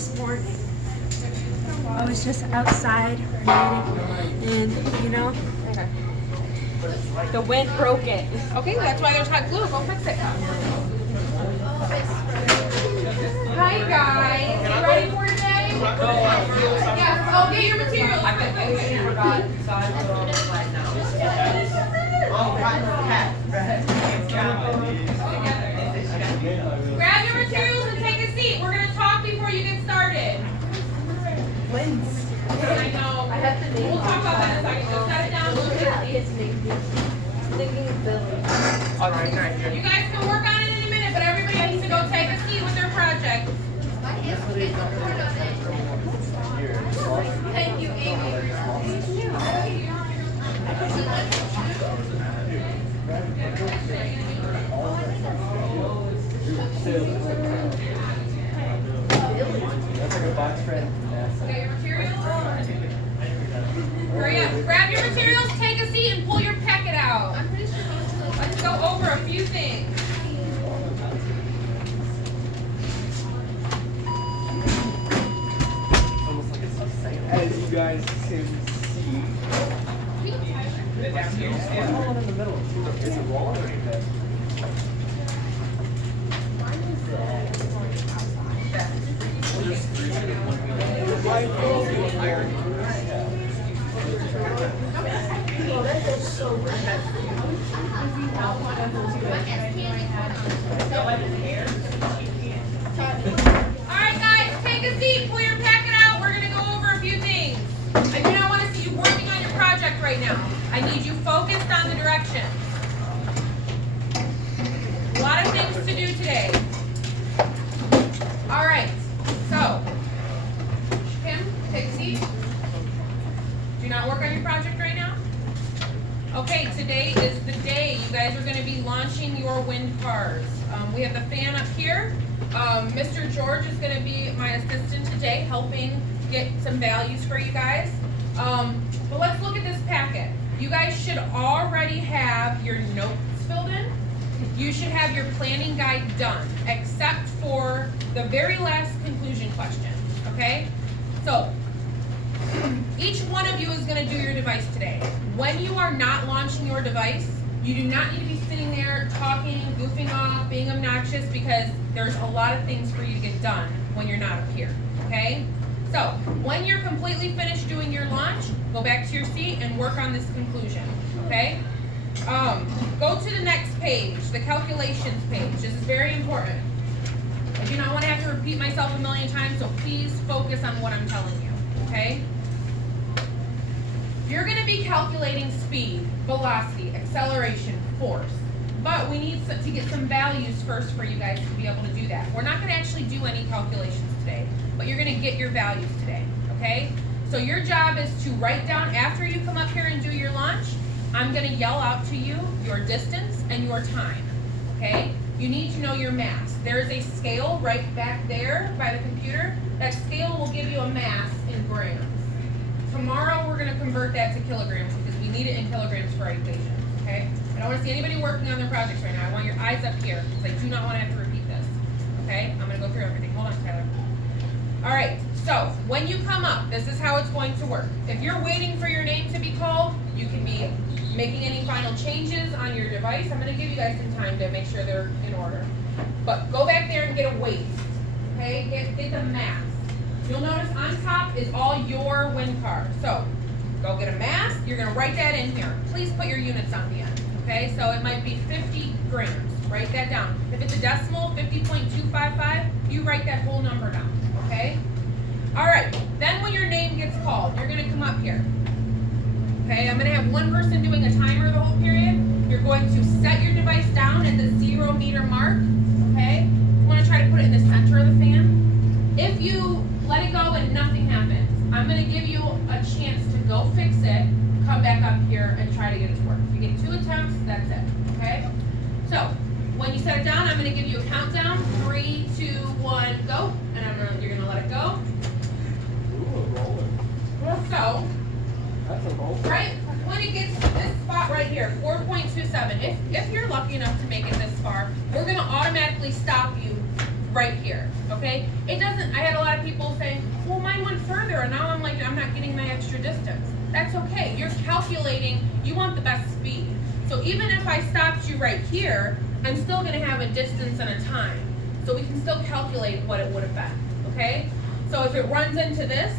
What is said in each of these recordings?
this morning. I was just outside reading, and you know, the wind broke it. Okay, that's why there's hot glue. Go fix it. Hi guys, you ready for today? Yes. Oh, get your materials. Grab your materials and take a seat. We're gonna talk before you get started. Winds. I know. We'll talk about that in a second. Just set it down. You guys can work on it in a minute, but everybody needs to go take a seat with their project. Thank you, Amy. Get your materials. Hurry up. Grab your materials, take a seat, and pull your packet out. Let's go over a few things. As you guys can see, it's all in the middle. Is it wrong or is it? Alright guys, take a seat, pull your packet out. We're going to go over a few things. I do not want to see you working on your project right now. I need you focused on the direction. A lot of things to do today. Alright, so, Kim, take a seat. Do not work on your project right now? Okay, today is the day you guys are going to be launching your wind cars. We have the fan up here. Mr. George is going to be my assistant today, helping get some values for you guys. But let's look at this packet. You guys should already have your notes filled in. You should have your planning guide done, except for the very last conclusion question, okay? So, each one of you is going to do your device today. When you are not launching your device, you do not need to be sitting there talking, goofing off, being obnoxious, because there's a lot of things for you to get done when you're not up here, okay? So, when you're completely finished doing your launch, go back to your seat and work on this conclusion, okay? Go to the next page, the calculations page. This is very important. I do not want to have to repeat myself a million times, so please focus on what I'm telling you, okay? You're going to be calculating speed, velocity, acceleration, force. But we need to get some values first for you guys to be able to do that. We're not going to actually do any calculations today, but you're going to get your values today, okay? So your job is to write down, after you come up here and do your launch, I'm going to yell out to you your distance and your time, okay? You need to know your mass. There is a scale right back there by the computer. That scale will give you a mass in grams. Tomorrow we're going to convert that to kilograms because we need it in kilograms for our equations, okay? I don't want to see anybody working on their projects right now. I want your eyes up here because I do not want to have to repeat this, okay? I'm going to go through everything. Hold on, Tyler. All right, so when you come up, this is how it's going to work. If you're waiting for your name to be called, you can be making any final changes on your device. I'm going to give you guys some time to make sure they're in order. But go back there and get a weight, okay? Get the mass. You'll notice on top is all your wind cars. So go get a mass. You're going to write that in here. Please put your units on the end, okay? So it might be 50 grams. Write that down. If it's a decimal, 50.255, you write that whole number down, okay? All right, then when your name gets called, you're going to come up here. Okay, I'm going to have one person doing a timer the whole period. You're going to set your device down at the 0 meter mark, okay? You want to try to put it in the center of the fan. If you let it go and nothing happens, I'm going to give you a chance to go fix it, come back up here and try to get it to work. If you get 2 attempts, that's it, okay? So, when you set it down, I'm going to give you a countdown. 3, 2, 1, go. And you're going to let it go. So, right when it gets to this spot right here, 4.27, if you're lucky enough to make it this far, we're going to automatically stop you right here, okay? It doesn't, I had a lot of people saying, well, mine went further, and now I'm like, I'm not getting my extra distance. That's okay, you're calculating, you want the best speed. So even if I stopped you right here, I'm still gonna have a distance and a time. So we can still calculate what it would have been, okay? So if it runs into this,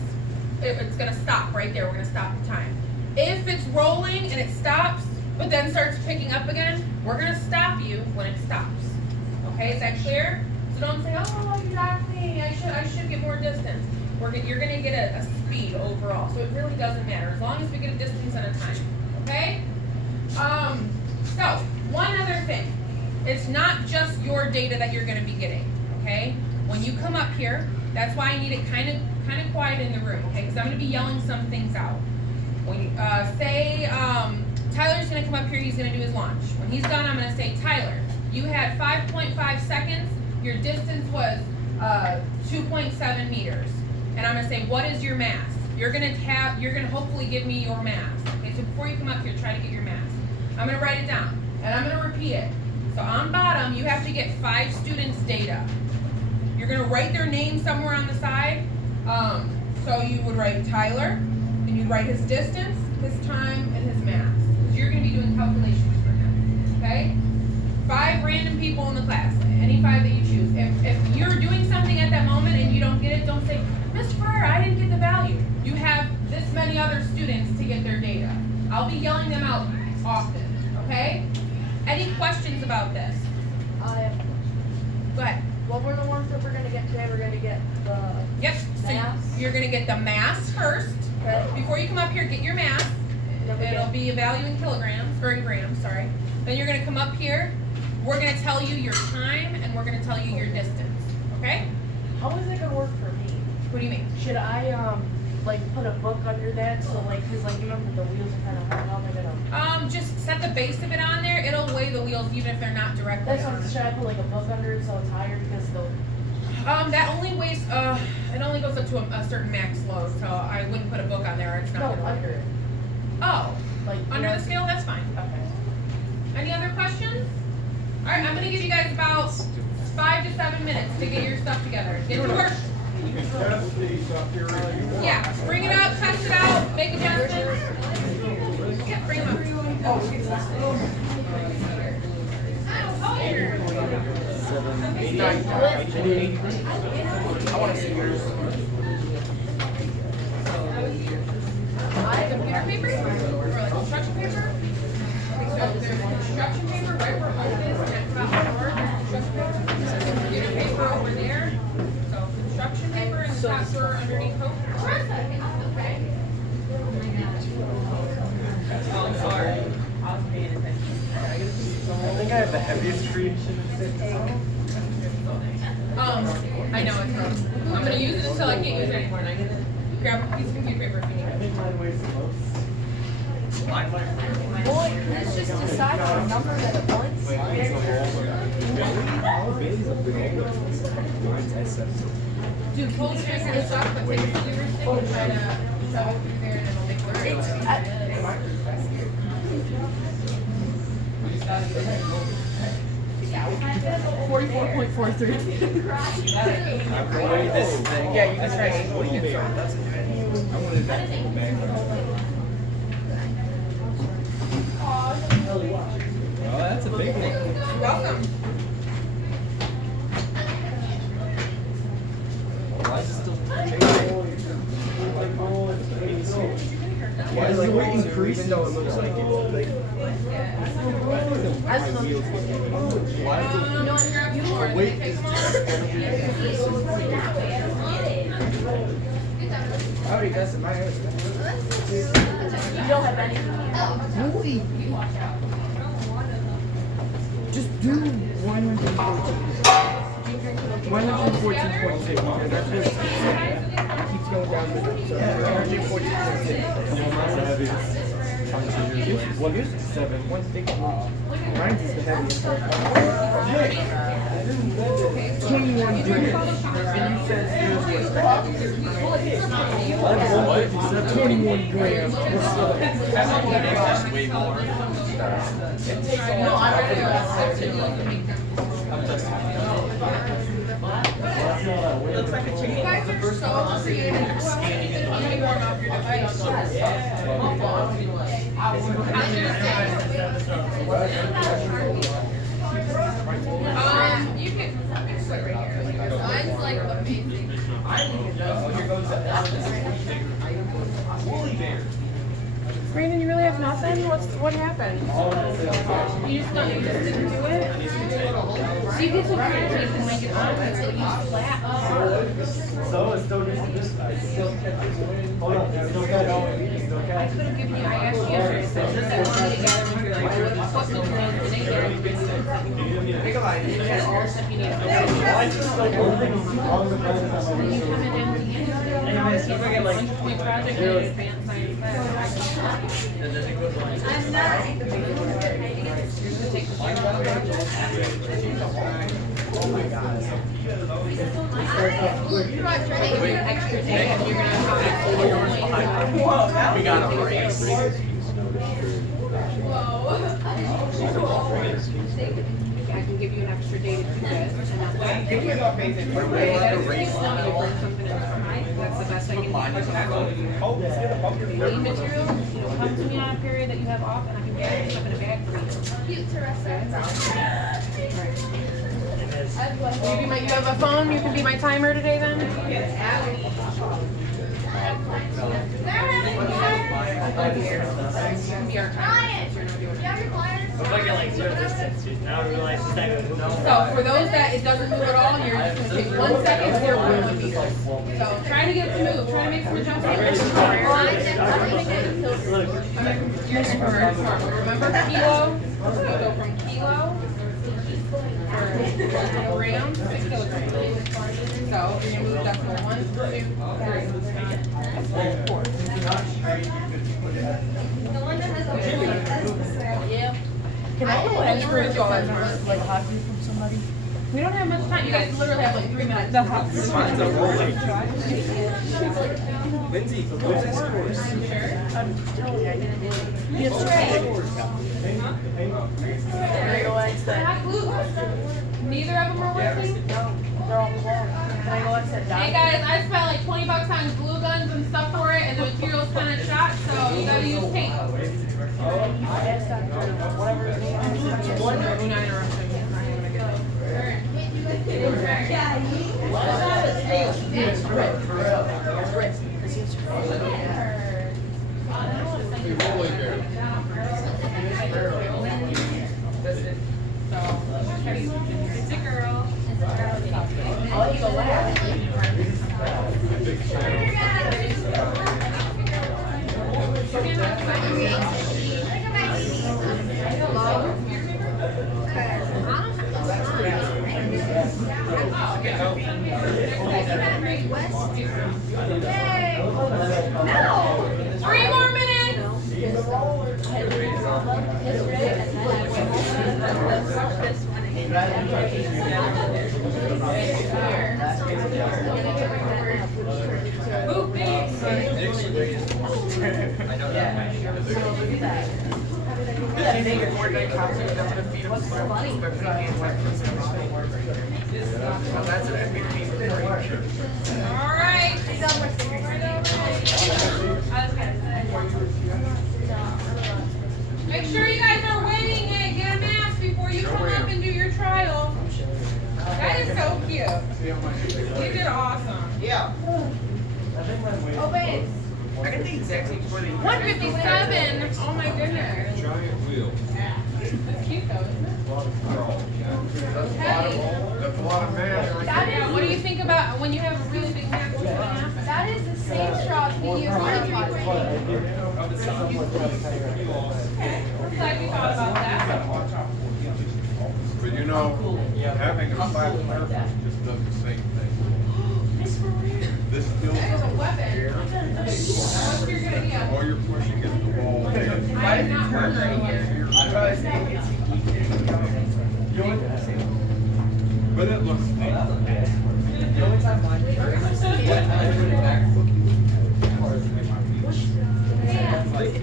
it's gonna stop right there, we're gonna stop the time. If it's rolling and it stops, but then starts picking up again, we're gonna stop you when it stops. Okay, is that clear? So don't say, oh, exactly, I should get more distance. You're gonna get a speed overall, so it really doesn't matter, as long as we get a distance and a time, okay? So, one other thing. It's not just your data that you're gonna be getting, okay? When you come up here, that's why I need it kind of quiet in the room, okay? Because I'm gonna be yelling some things out. When you, say, Tyler's gonna come up here, he's gonna do his launch. When he's done, I'm gonna say, Tyler, you had 5.5 seconds, your distance was 2.7 meters. And I'm gonna say, what is your mass? You're gonna hopefully give me your mass. Okay, so before you come up here, try to get your mass. I'm gonna write it down, and I'm gonna repeat it. So on bottom, you have to get 5 students' data. You're gonna write their name somewhere on the side. So you would write Tyler, and you'd write his distance, his time, and his mass. So you're gonna be doing calculations for him, okay? 5 random people in the class, any 5 that you choose. If you're doing something at that moment and you don't get it, don't say, Miss Fryer, I didn't get the value. You have this many other students to get their data. I'll be yelling them out often, okay? Any questions about this? I have a question. Go ahead. What were the ones that we're gonna get today? We're gonna get the Yep, so mass. you're gonna get the mass first. Okay. Before you come up here, get your mass. Then we It'll get- be a value in kilograms, or in grams, sorry. Then you're gonna come up here. We're gonna tell you your time, and we're gonna tell you your distance, okay? How is it gonna work for me? What do you mean? Should I like put a book under that so like, cause like you remember the wheels are kind of hung up. I gotta. Just set the base of it on there. It'll weigh the wheels even if they're not directly That's on. what. Should I put like a book under it so it's higher because the. That only weighs, it only goes up to a certain max load, so I wouldn't put a book on there, it's not No, gonna work. under it. Oh, Like. under the scale, that's fine. Okay. Any other questions? Alright, I'm gonna give you guys about 5 to 7 minutes to get your stuff together. Get to work. Yeah, bring it up, test it out, make adjustments. Yeah, bring them up. I want to see yours. Computer paper? Or like construction paper? So there's construction paper right where home is, and that's about more construction paper. Computer paper over there. So construction paper in the top drawer underneath hope. Okay. Oh, sorry. I was paying attention. I think I have the heaviest creation. I know it's gross. I'm gonna use it until I can't use it anymore, and I can grab a piece of computer paper if you need I it. think mine weighs the most. Well, let's just decide on a number that it wants. Do pull the trigger and stuff, but take a scissors stick and try to shove it through there, and it'll make it. Yeah, you can try it. That's Oh, that's a big one. You're welcome. Why is it still Why does the weight increase? Even though it looks like it's like. Why is No one grab the board. Did they take them I already does it. My hair is You don't have any. Just do 114. 114.6 because that's what it keeps going down with it. So 114.6. What is it? 7. One thick one. Mine's is the heaviest. 21 grams. And you said yours was the heaviest. 21 grams. That's way more. No, I You guys are so creative. Let me warm up your device. You can put it right here. Mine's like amazing. Brandon, you really have nothing? What happened? You just didn't do it? So you get so irritated when I get on it, so you slap. So it's still this. Hold on, it's still good. It's still I good. could have given you, I asked you yesterday, so I wanted to gather with your, like, what materials did they get? Think about it. You had all the stuff you needed. Why is it still holding all the presents on my When you come in empty handed, Anyways, if I get like 100-point project, you need advanced science class. I'm not. Take the shit out of it. oh my god. Extra day, and you're gonna have We got a race. I can give you an extra day to do this, and that's it. If you got faith in your way, that's if you tell me to bring something in for me, that's the best I can do. If you need materials, come to me on a period that you have off, and I can get stuff in a bag for you. Cute Teresa. You have a phone, you can be my timer today then? You can be our timer. If I get like 0 distance, now I realize it's not even So for those that it doesn't move at all, you're just gonna take 1 second, 0 would be good. So try to get it to move, try to make some adjustments. Here's for, remember kilo? So go from kilo for grams to kilograms. So you're gonna move decimal 1, 2, 3, 4. Yeah. Can I go ask for like hockey from somebody? We don't have much time. You guys literally have like 3 minutes. The hockey. Lindsay, what's scores? I'm telling you, I didn't do it. Yes, Can I go ask They're that? not glue. Neither of them are working. No, they're all closed. Can I go ask that Hey guys, I spent like 20 bucks on glue guns and stuff for it, and the material's kind of shot, so you gotta use tape. I asked Dr. whatever his name is. We're not interrupting. It's a girl. I'll let you go last. No. 3 more minutes. Boop beats. I know that. All right. Make sure you guys are weighing it. Get a mask before you come up and do your trial. That is so cute. You did awesome. Yeah. Oh, babe. I got the exact same for the 157. Oh my goodness. Giant wheel. That's cute though, isn't it? That's a lot of mass. Yeah, what do you think about when you have a really big mask? What's gonna happen? That is the same straw we use for the pot. Looks like we thought about that. But you know, having a flat surface just does the same thing. This still, That is a weapon. What's your good idea? all you're pushing is the ball. I am not murdering here. But it looks neat.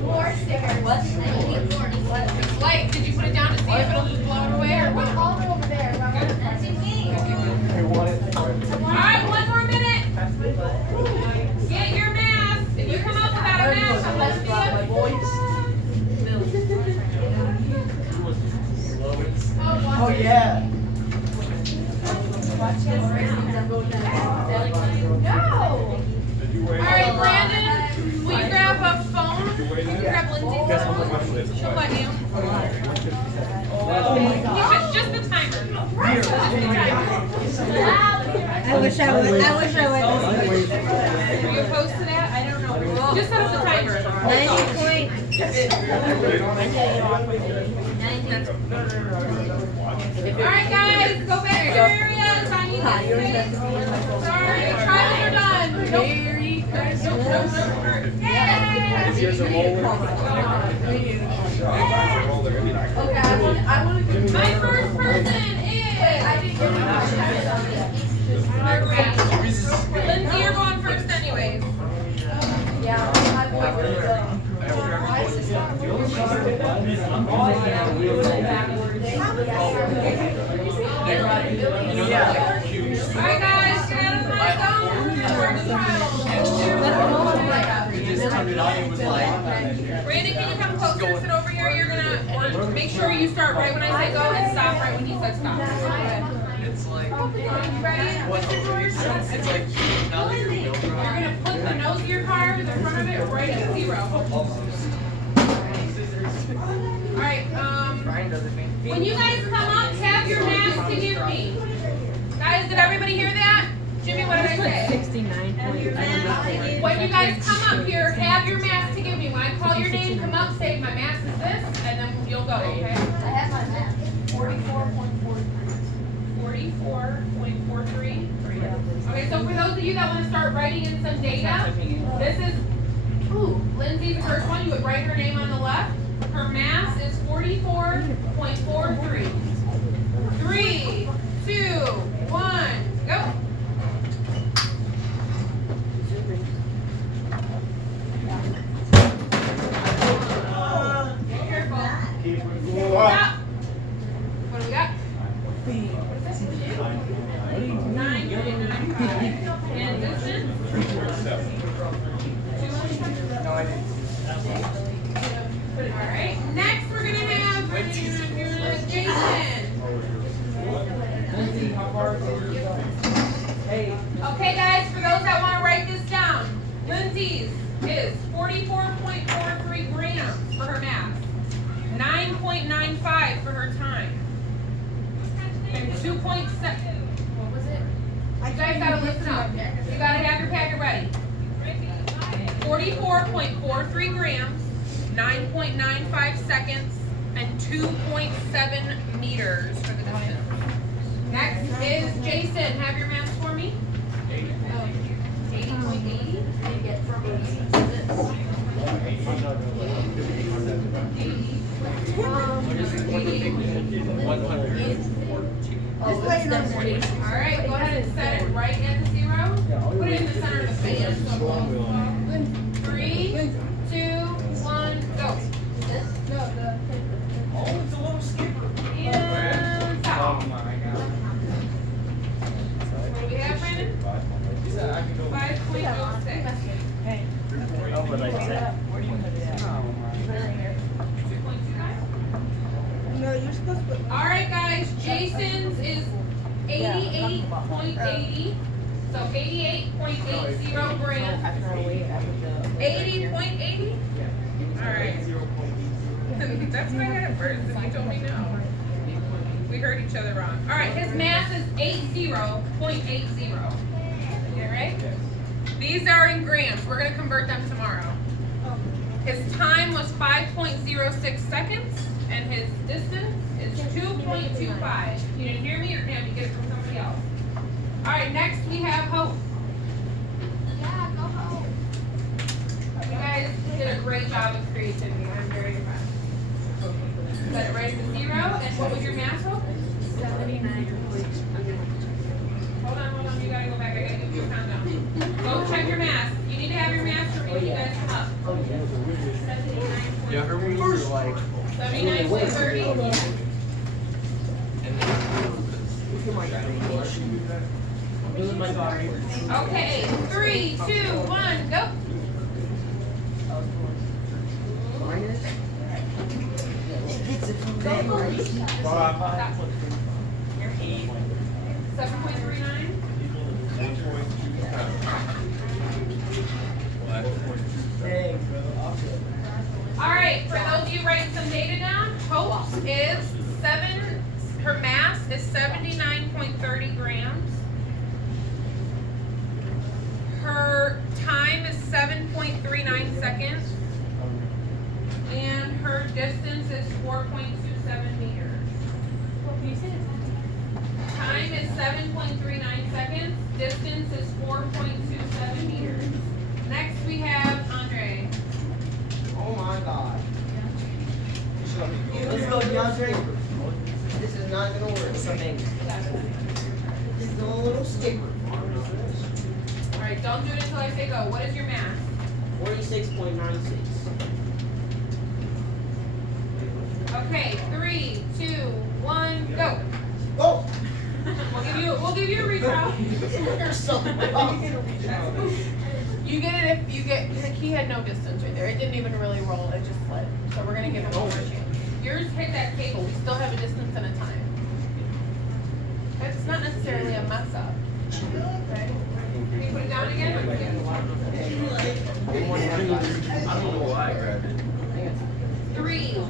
More stickers. What? Like, did you put it down to see if it'll just blow it away or what? All over there. All right, 1 more minute. 90 point. Alright guys, go back to your areas. I need this. Sorry, trials are done. Nope. My first person is Lindsay, you're going first anyways. Alright guys, get out of my zone. Brandon, can you come closer, sit over here? You're gonna, or make sure you start right when I say go and stop right when he says stop. It's like, Ready? it's like, now that you're You're gonna put the nose of your car, the front of it, right at 0. Alright, when you guys come up, have your mask to give me. Guys, did everybody hear that? Jimmy, what did I say? 69. When you guys come up here, have your mask to give me. When I call your name, come up, say my mask is this, and then you'll go, okay? I have my map. 44.43. 44.43. Okay, so for those of you that want to start writing in some data, this is, Lindsay's the first one. You would write her name on the left. Her mass is 44.43. 3, 2, 1, go. Careful. Stop. What do we got? 9.95. And distance? Alright, next we're gonna have Jason. Okay guys, for those that want to write this down, Lindsay's is 44.43 grams for her mass, 9.95 for her time, and 2.7. What was it? You guys gotta listen up. You gotta have your packet ready. 44.43 grams, 9.95 seconds, and 2.7 meters for the distance. Next is Jason. Have your math for me. 80.80. And get from 80 to this. All right, go ahead and set it right at the 0. Put it in the center of the fan. So 3, 2, 1, go. oh, it's a little skipper. And stop. What do we have, Brandon? 5.06. Oh, but like that. 2.25. No, you're supposed to put. All right, guys. Jason's is 88.80. So 88.80 grams. 80.80. All right. That's what I had at first, and you told me no. We heard each other wrong. All right, his mass is 80.80. Okay, right? These are in grams. We're going to convert them tomorrow. His time was 5.06 seconds, and his distance is 2.25. You didn't hear me, or can you get it from somebody else? All right, next we have Hope. Yeah, go home. You guys did a great job of creativity. I'm very impressed. Set it right at the 0. And what was your mass, Hope? 79. Hold on. You gotta go back. I gotta give you a countdown. Go check your mass. You need to have your mass for me if you guys come up. Yeah, her moves are like, 79 to 30. Okay, 3, 2, 1, go. Stop. 7.39. 1.2. All right, for those of you writing some data down, Hope's is her mass is 79.30 grams. Her time is 7.39 seconds. it until I say go. What is your mass? 46.96. Okay, 3, 2, 1, go. Go! We'll give you a retry. You're so wrong. You get it if you get, he had no distance right there. It didn't even really roll, it just slid. So we're gonna give him one more chance. Yours hit that cable, we still have a distance and a time. It's not necessarily a mess up. Okay? Can you put it down again? Or I don't know why I grabbed it. 3, 2,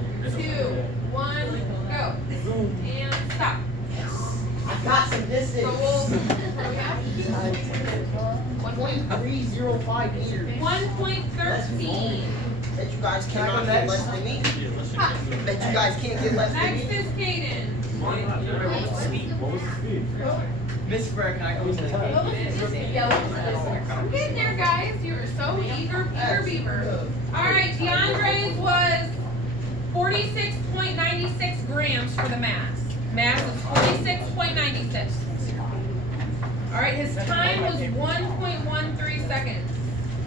1, go. And stop. I got some distance. So we'll, what do we have? 1.305 meters. 1.13. Bet you guys cannot get less than me. Bet you guys can't get less than Next me. is Caden. What was the speed? Miss Frere, can I go to the I'm getting there, guys. You were so eager, beaver. All right, DeAndre's was 46.96 grams for the mass. Mass is 46.96. All right, his time was 1.13 seconds,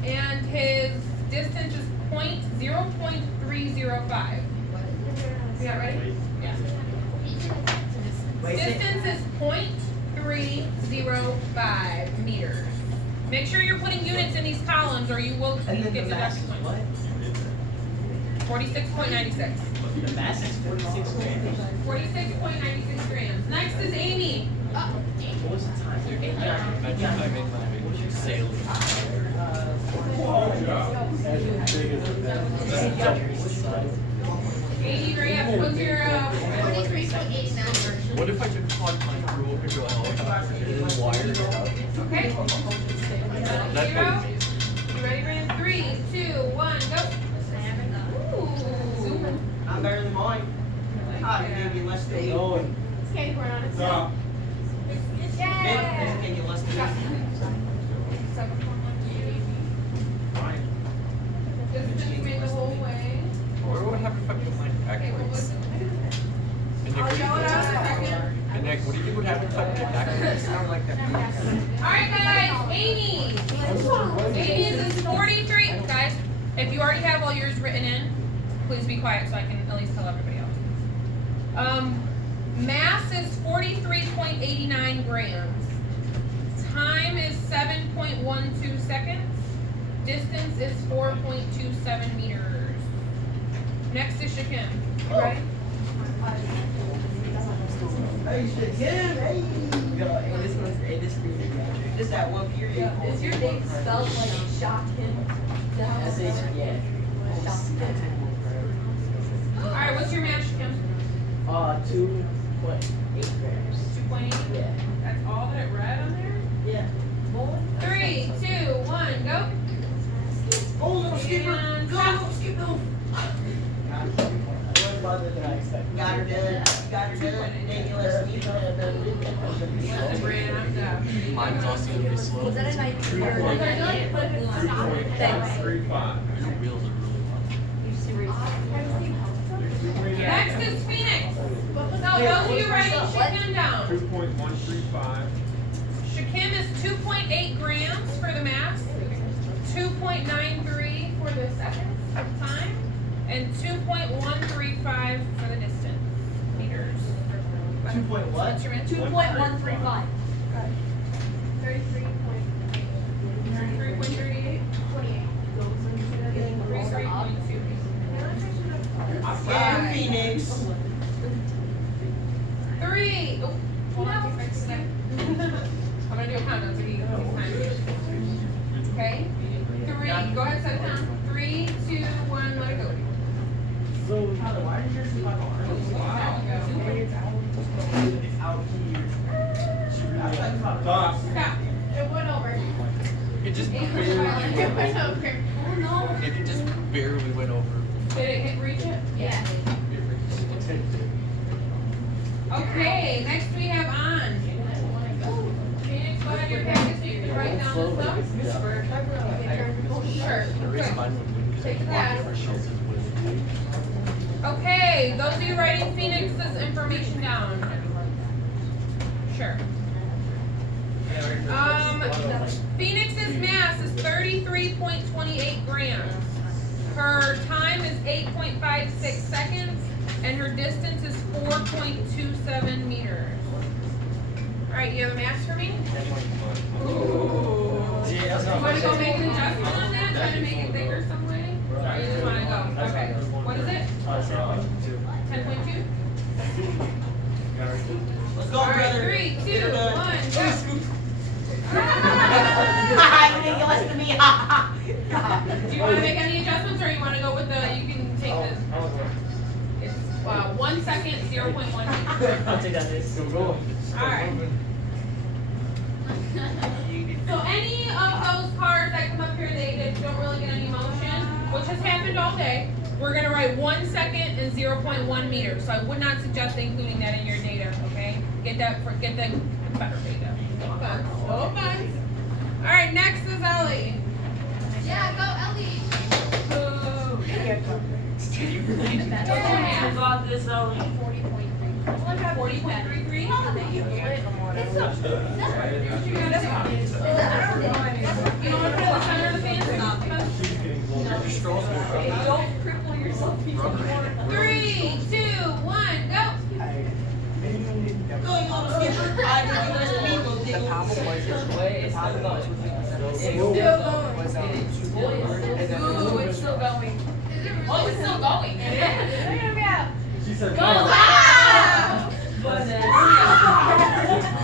and his distance is 0.305. You got ready? Yeah. Distance is 0.305 meters. Make sure you're putting units in these columns, or you will And then get the mass is deducted what? points. 46.96. The mass is 46 grams. 46.96 grams. Next is Amy. What was the time? Amy, hurry up. What's your 43.89. What if I took plug my crew over to a helicopter and then wired it up? okay? That's Zero. what You ready, Brand? 3, 2, 1, go. Ooh. I'm better than mine. I gave you less than me. Candy corn on it. Stop. Nick, Yay! gave you less than me. 7.1. Distance made the whole way. What would happen if I put mine Okay, what was backwards? it? And Nick, I'll what do you yell it out in a second. and Nick, what do you think would happen if I put it backwards? Alright guys, Amy! Amy's is 43. Guys, if you already have all yours written in, please be quiet so I can at least tell everybody else. Mass is 43.89 grams. Time is 7.12 seconds. Distance is 4.27 meters. Next is Shakim. You ready? Hey, shit, get him, hey! Yo, hey, this one's, hey, this is just that one period. Is your name spelled like shock him? S-H, yeah. Alright, what's your mass, Shakim? 2.8 grams. 2.8? Yeah. That's all that it read on there? Yeah. 3, 2, 1, go. Go, little skipper! And Go, stop. little skipper! Got her dead. Got her dead. Thank you, less than me. Brand, I'm done. Mine's also gonna be slow. Was that a night? Thanks. Three, five. Your wheels are really long. Next is Phoenix. So those of you writing Shakim down. 2.135. Shakim is 2.8 grams for the mass, 2.93 for the seconds of time, and 2.135 for the distance, meters. 2 point what? What's your answer? 2.135. 33.38? 33.2. Yeah, Phoenix. 3. Oh, hold on, I'm gonna do a countdown so he can Okay? 3. Go ahead, set it down. 3, 2, 1, let it go. Stop. Stop. It went over. It just It barely went went over. over. Oh no. It just barely went over. Did it hit reach it? Yeah. Okay, next we have on. Phoenix, go ahead, your packet so you can write down the stuff. Sure. The reason Good. mine would win because Take I that. never shells it with. Okay, those of you writing Phoenix's information down. Sure. Phoenix's mass is 33.28 grams. Her time is 8.56 seconds, and her distance is 4.27 meters. All right, you have a mass for me? Ooh. You want to go make an adjustment on that? Try to make it bigger some way? Or you just want to go? Okay. What is it? 10.2? Let's go, All right, brother. 3, 2, 1, go. You less than me. Do you want to make any adjustments, or you want to go with the? You can take this. It's 1 second, 0.1. I'll take that. All right. So any of those cars that come up here, they don't really get any motion, which has happened all day. We're gonna write 1 second and 0.1 meters. So I would not suggest including that in your data. Okay, get the better data. No offense. No offense. All right, next is Ellie. Yeah, go Ellie. I got this out. 40.33. It's so. You know what for the center of the fan? Don't cripple yourself before you want 3, 2, 1, go. Go, you little skipper. I did you less than me, little The diggle. power was this way. It's still going. Ooh, it's still going. Oh, it's still going. She said, Go! "No."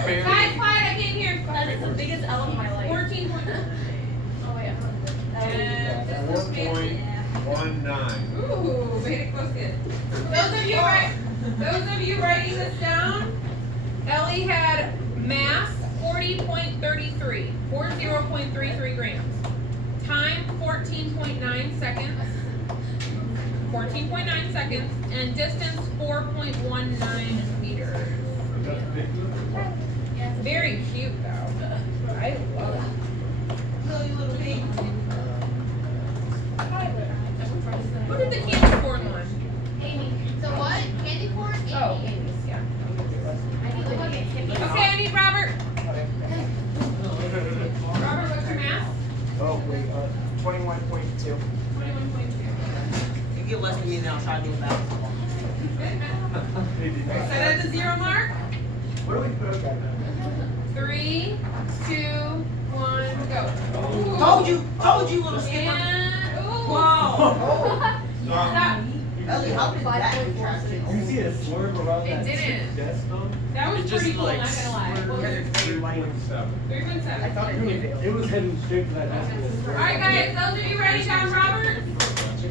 Guys, quiet, I can't hear. That is the biggest L of my life. 14. Oh, yeah. And this is fancy. 4.19. Ooh, made it close good. Those of you writing this down, Ellie had mass 40.33, 40.33 grams. Time 14.9 seconds. 14.9 seconds, and distance 4.19 meters. Very cute though. I love it. Really little baby. Who did the candy corn one? Amy. So what? Candy corn? Amy. Oh, Amy's, yeah. I need to look at Amy. Okay, I need Robert. Robert, what's your mass? Oh, wait, 21.2. 21.2. If you get less than me, then I'll try to do it back. Set at the 0 mark. What do we put up at? 3, 2, 1, go. Ooh. Told you, little skipper. And, ooh. Wow. Stop. Ellie, how did that contrast? You see a swerve around It that didn't. desk though? That was It just, pretty cool, like, not gonna lie. What was it? 3.7. 3.7. It was heading straight for that desk. Alright guys, those of you writing down Robert,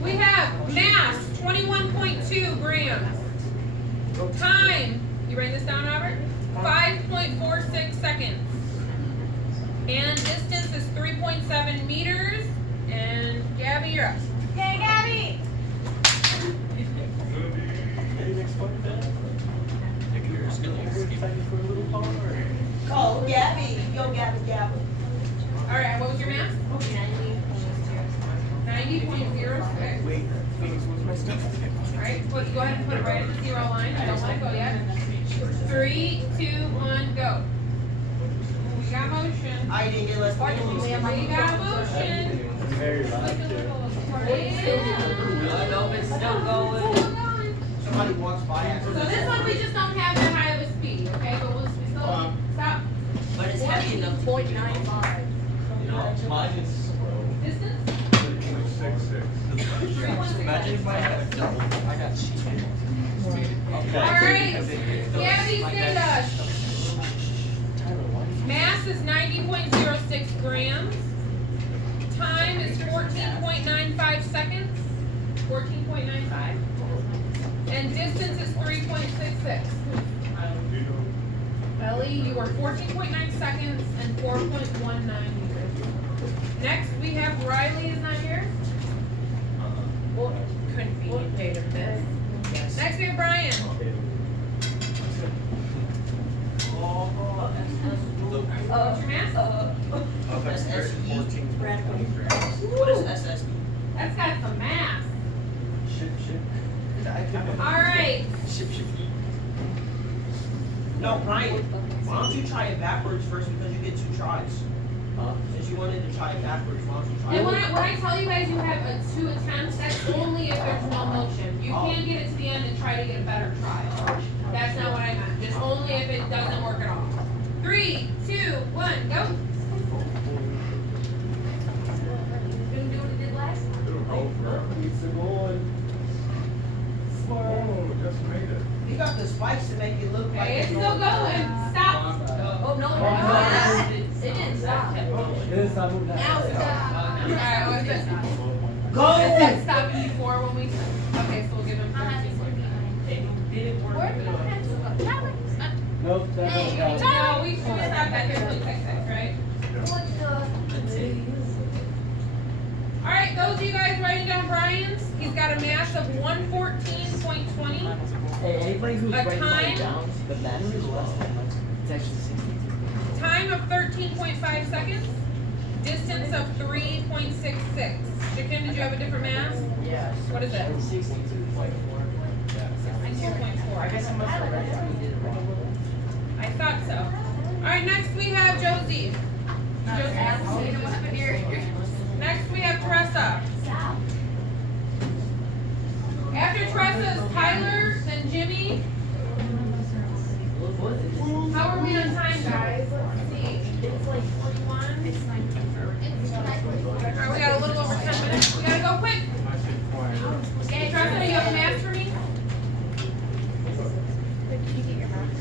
we have mass 21.2 grams. Time, you writing this down Robert? 5.46 seconds. And distance is 3.7 meters. And Gabby, you're up. Okay, Gabby. Any explain that? Excited for a little car or? Oh, Gabby. Yo, Gabby. Alright, what was your mass? 90.06. Wait, Phoenix, what's my stuff? Alright, go ahead and put it right at the 0 line. I don't want to go yet. 3, 2, 1, go. We got motion. I didn't get less than me, little skipper. We got motion. Very loud. I know it's still going. Somebody walks by So after. this one we just don't have that high of a speed, okay? But we'll still stop. But it's heavy enough to keep it going. 0.95. Mine is. Distance? 3.66. 3.6. if I had a double. I got cheated. Alright, Gabby's data. Mass is 90.06 grams. Time is 14.95 seconds. 14.95. And distance is 3.66. Ellie, you are 14.9 seconds and 4.19 meters. Next, we have Riley is not here. Well, couldn't be, you paid him this. Next, we have Brian. What's your mass? What is SSB? That's got some mass. Ship. Alright. Ship. No, Brian. Why don't you try it backwards first because you get 2 tries? Since you wanted to try it backwards, why don't you try And it? when I tell you guys you have two attempts, that's only if there's no motion. You can't get it to the end and try to get a better trial. That's not what I meant. Just only if it doesn't work at all. 3, 2, 1, go. Didn't do what it did last time. It'll go forever. Keeps it going. Oh, just made it. You got the spikes to make it look like Okay, it's still going. Stop. Oh, no, it didn't stop. Now stop. Alright, what's it? Go! It said stop before when we, okay, so we'll give him 15 seconds. Where did my pencil go? Nope, Hey, that's No, we stopped at 15 right? What the? Alright, those of you guys writing down Brian's, he's got a mass of 114.20. Hey, anybody who's A writing time? mine down, the matter is less than like, it's actually 62. Time of 13.5 seconds. Distance of 3.66. Shakim, did you have a different mass? Yeah. What is it? 62.4. 62.4. I guess I must have read it. We did it wrong. I thought so. Alright, next we have Josie. Next we have Teresa. After Teresa is Tyler, then Jimmy. How are we on time, guys? Let's see. It's like 41. It's Alright, we got a little over 10 minutes. We gotta go quick. Okay, Teresa, you have a mask for me?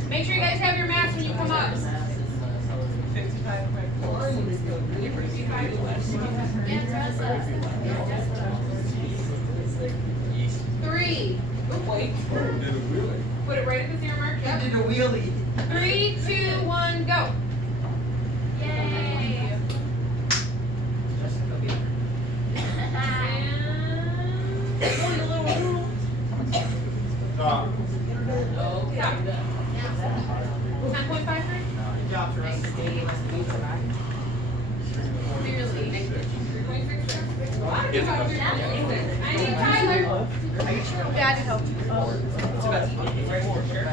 Make sure you guys have your mask when you come up. 3. Wait. Did a wheelie. Put it right at the 0 mark. Yep. Did a wheelie. 3, 2, 1, go. Yay. Stop. Stop. 10.53? Good job, Teresa. I need Tyler. Yeah, I did help. It's about right here.